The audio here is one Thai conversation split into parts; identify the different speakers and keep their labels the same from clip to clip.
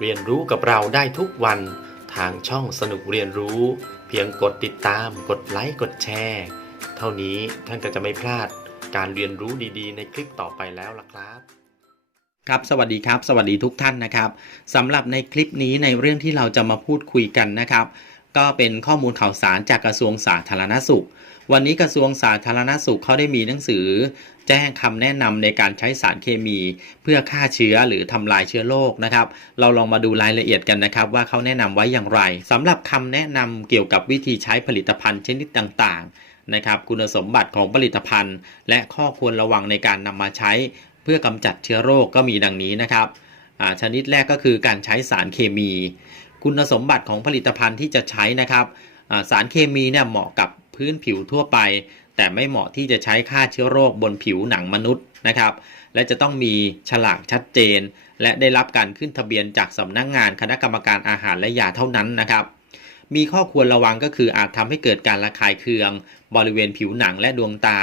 Speaker 1: เรียนรู้กับเราได้ทุกวันทางช่องสนุกเรียนรู้ เพียงกดติดตาม กดไลค์กดแชร์เท่านี้ท่านก็จะไม่พลาดการเรียนรู้ดีๆ ในคลิปต่อไปแล้วล่ะครับ
Speaker 2: ครับสวัสดีครับ สวัสดีทุกท่านนะครับสำหรับในคลิปนี้ในเรื่องที่เราจะมาพูดคุยกันนะครับ ก็เป็นข้อมูลข่าวสารจากกระทรวงสาธารณสุข วันนี้กระทรวงสาธารณสุขเขาได้มีหนังสือ แจ้งคำแนะนำในการใช้สารเคมีเพื่อฆ่าเชื้อหรือทำลายเชื้อโรคนะครับ เราลองมาดูรายละเอียดกันนะครับ ว่าเขาแนะนำไว้อย่างไรสำหรับคำแนะนำเกี่ยวกับวิธีใช้ผลิตภัณฑ์ชนิดต่างๆนะครับ คุณสมบัติของผลิตภัณฑ์ และข้อควรระวังในการนำมาใช้ เพื่อกำจัดเชื้อโรคก็มีดังนี้นะครับชนิดแรกก็คือการใช้สารเคมี คุณสมบัติของผลิตภัณฑ์ที่จะใช้นะครับสารเคมีเนี่ยเหมาะกับพื้นผิวทั่วไป แต่ไม่เหมาะที่จะใช้ฆ่าเชื้อโรคบนผิวหนังมนุษย์นะครับ และจะต้องมีฉลากชัดเจน และได้รับการขึ้นทะเบียนจากสำนักงงานคณะกรรมการอาหารและยาเท่านั้นนะครับมีข้อควรระวังก็คืออาจทำให้เกิดการระคายเคือง บริเวณผิวหนังและดวงตา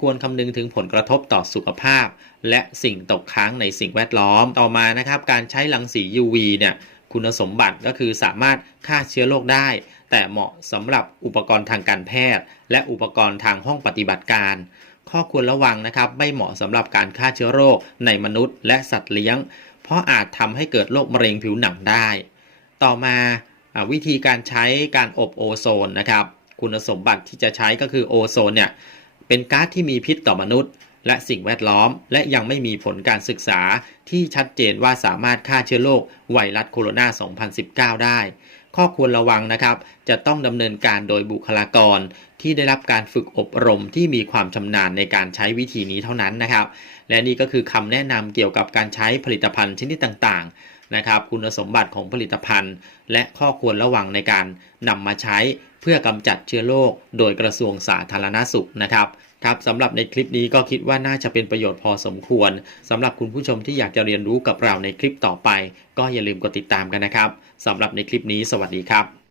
Speaker 2: ควรคำนึงถึงผลกระทบต่อสุขภาพ และสิ่งตกค้างในสิ่งแวดล้อมต่อมานะครับ การใช้รังสี UV เนี่ย คุณสมบัติก็คือสามารถฆ่าเชื้อโรคได้ แต่เหมาะสำหรับอุปกรณ์ทางการแพทย์ และอุปกรณ์ทางห้องปฏิบัติการ ข้อควรระวังนะครับ ไม่เหมาะสำหรับการฆ่าเชื้อโรคในมนุษย์และสัตว์เลี้ยง เพราะอาจทำให้เกิดโรคมะเร็งผิวหนังได้ ต่อมาอวิธีการใช้การอบโอโซนนะครับ คุณสมบัติที่จะใช้ก็คือโอโซนเนี่ยเป็นก๊าซที่มีพิษต่อมนุษย์ และสิ่งแวดล้อม และยังไม่มีผลการศึกษาที่ชัดเจนว่าสามารถฆ่าเชื้อโรคไวรัสโคโรนา 2019 ได้ ข้อควรระวังนะครับ จะต้องดำเนินการโดยบุคลากร ที่ได้รับการฝึกอบรมที่มีความชำนาญในการใช้วิธีนี้เท่านั้นนะครับ และนี่ก็คือคำแนะนำเกี่ยวกับการใช้ผลิตภัณฑ์ชนิดต่างๆนะครับ คุณสมบัติของผลิตภัณฑ์ และข้อควรระวังในการนำมาใช้เพื่อกำจัดเชื้อโรคโดยกระทรวงสาธารณสุขนะครับครับสำหรับในคลิปนี้ก็คิดว่าน่าจะเป็นประโยชน์พอสมควรสำหรับคุณผู้ชมที่อยากจะเรียนรู้กับเราในคลิปต่อไป ก็อย่าลืมกดติดตามกันนะครับสำหรับในคลิปนี้สวัสดีครับ